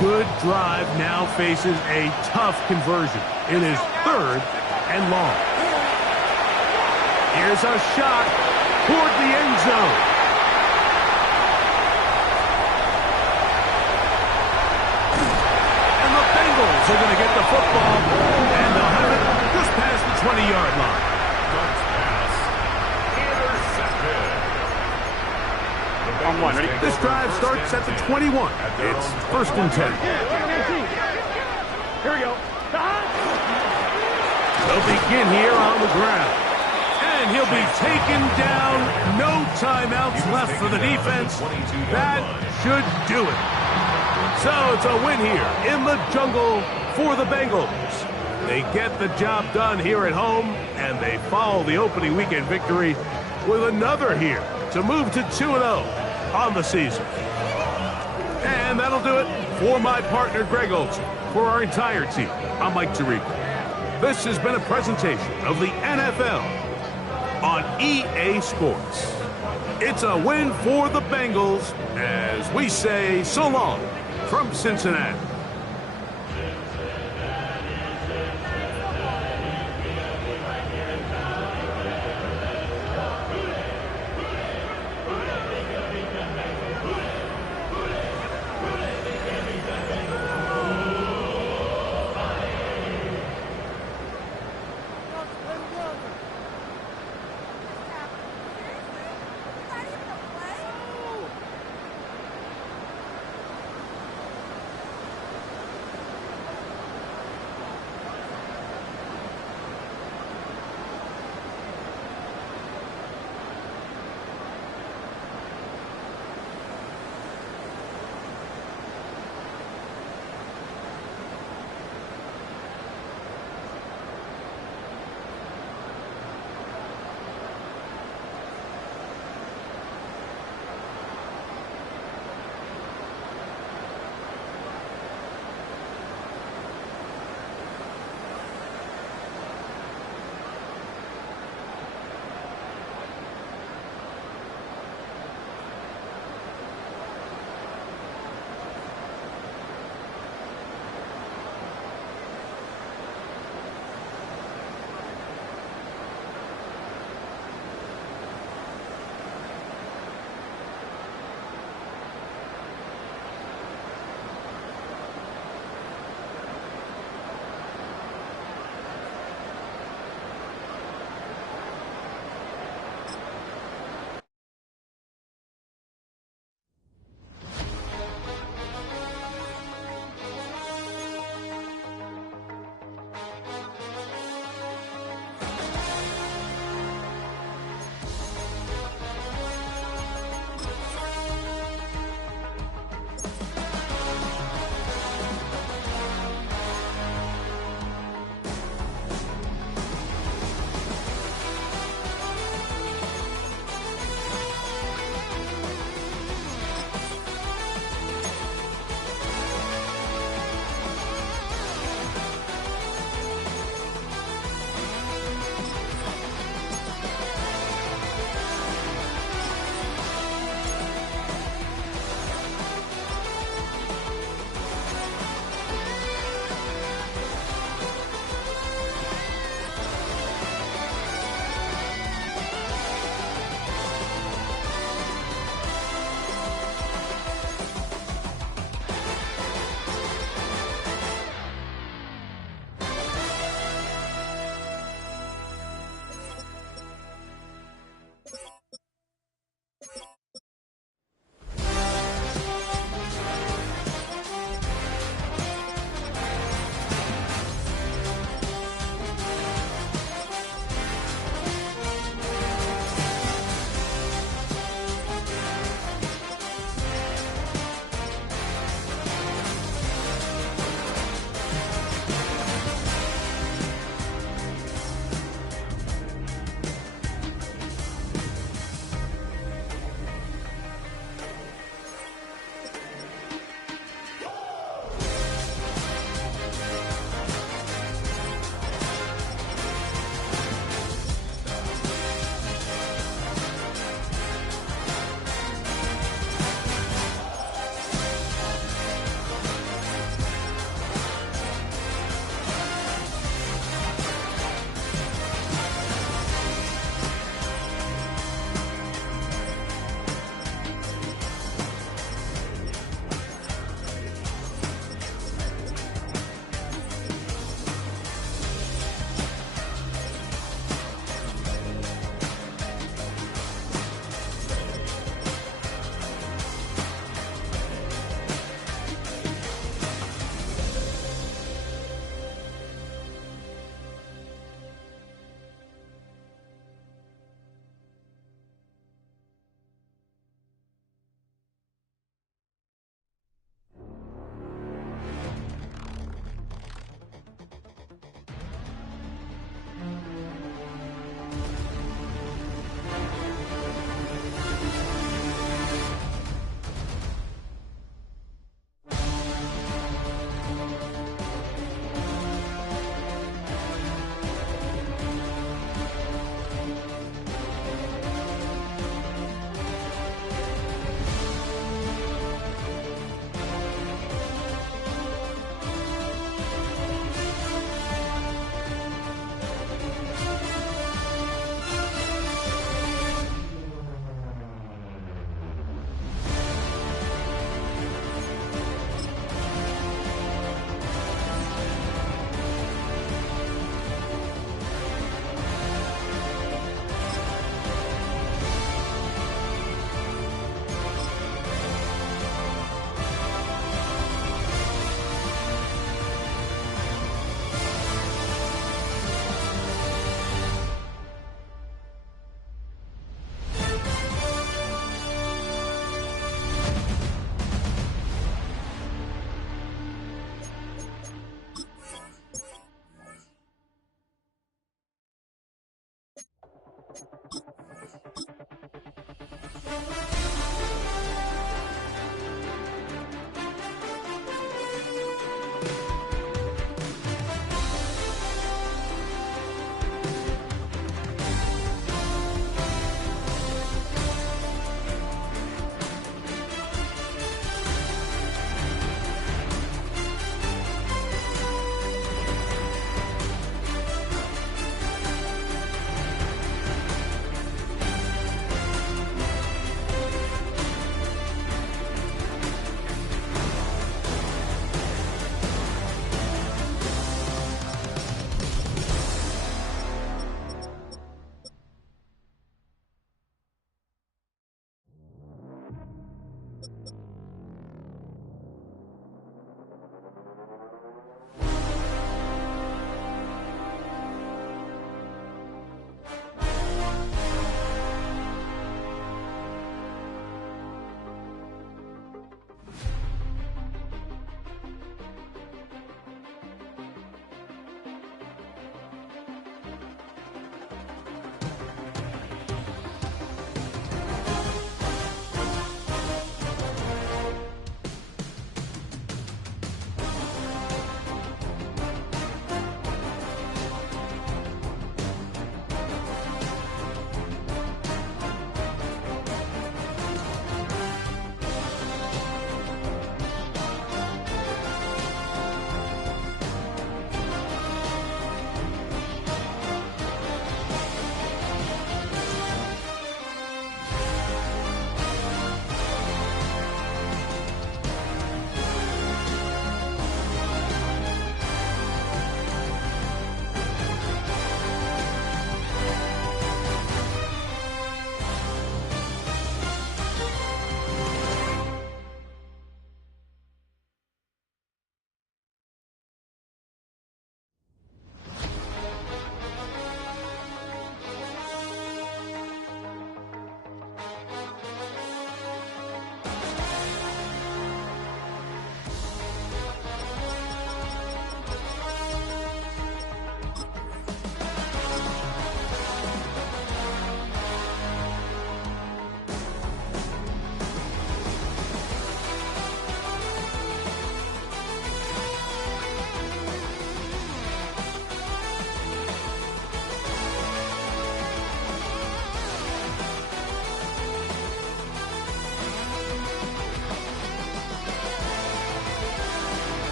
Good drive now faces a tough conversion. It is 3rd and long. Here's a shot toward the end zone. And the Bengals are going to get the football, and they'll have it just past the 20-yard line. Dart's pass intercepted. On 1, ready? This drive starts at the 21. It's 1st and 10. Here we go. They'll begin here on the ground. And he'll be taken down. No timeouts left for the defense. That should do it. So it's a win here in the jungle for the Bengals. They get the job done here at home, and they follow the opening weekend victory with another here to move to 2-0. on the season. And that'll do it for my partner, Greg Olson. For our entire team, I'm Mike Tirico. This has been a presentation of the NFL on EA Sports. It's a win for the Bengals as we say so long from Cincinnati.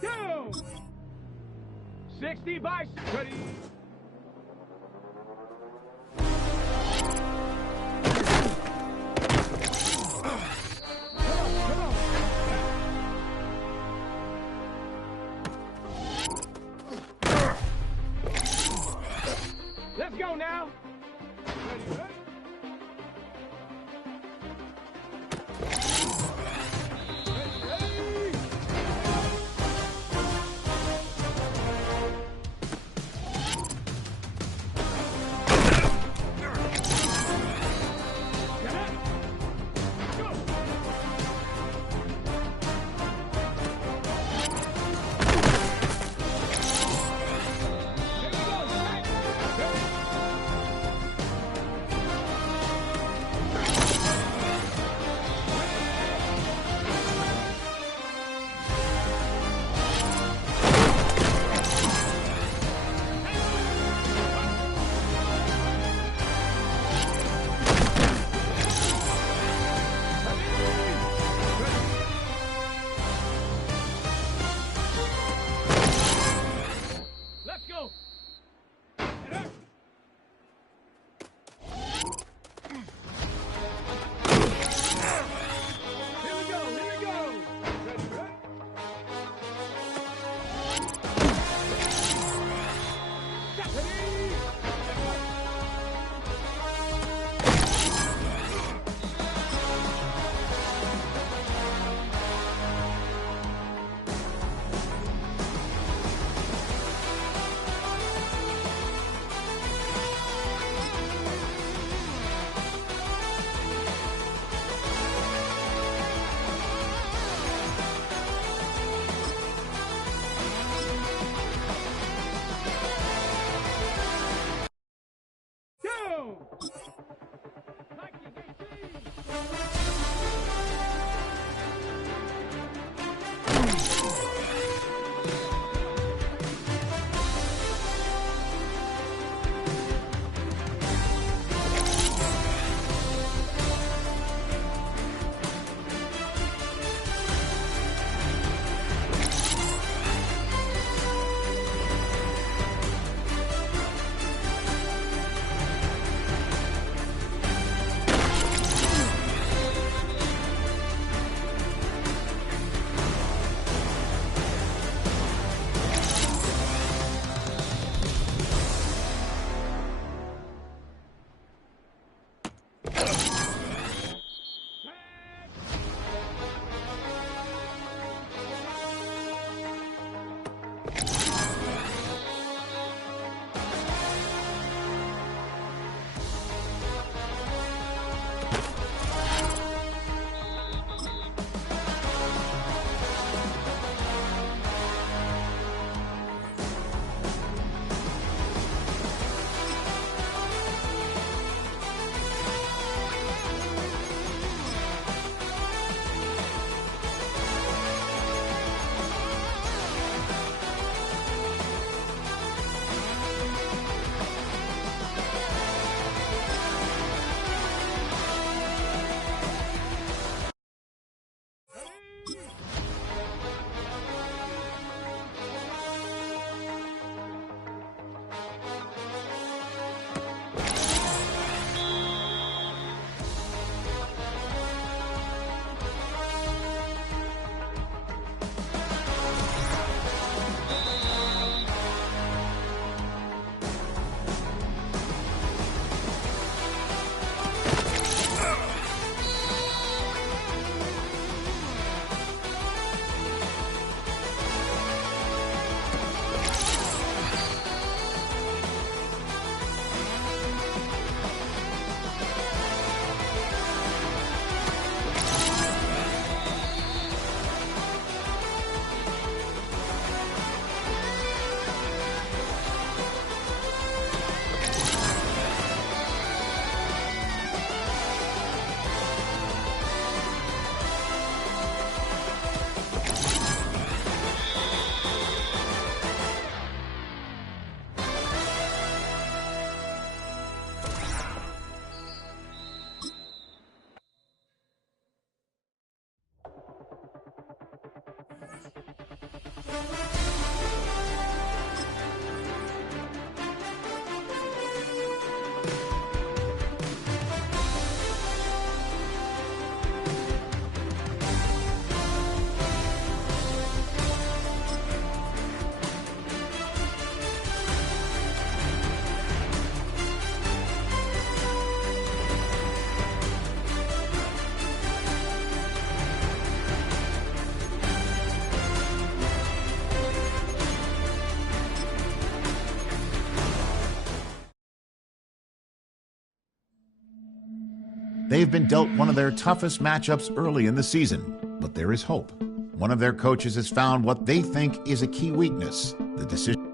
Go! 60 by 30. Let's go now. Ready? Let's go. Here we go. Ready? Go! They've been dealt one of their toughest matchups early in the season, but there is hope. One of their coaches has found what they think is a key weakness: the decision.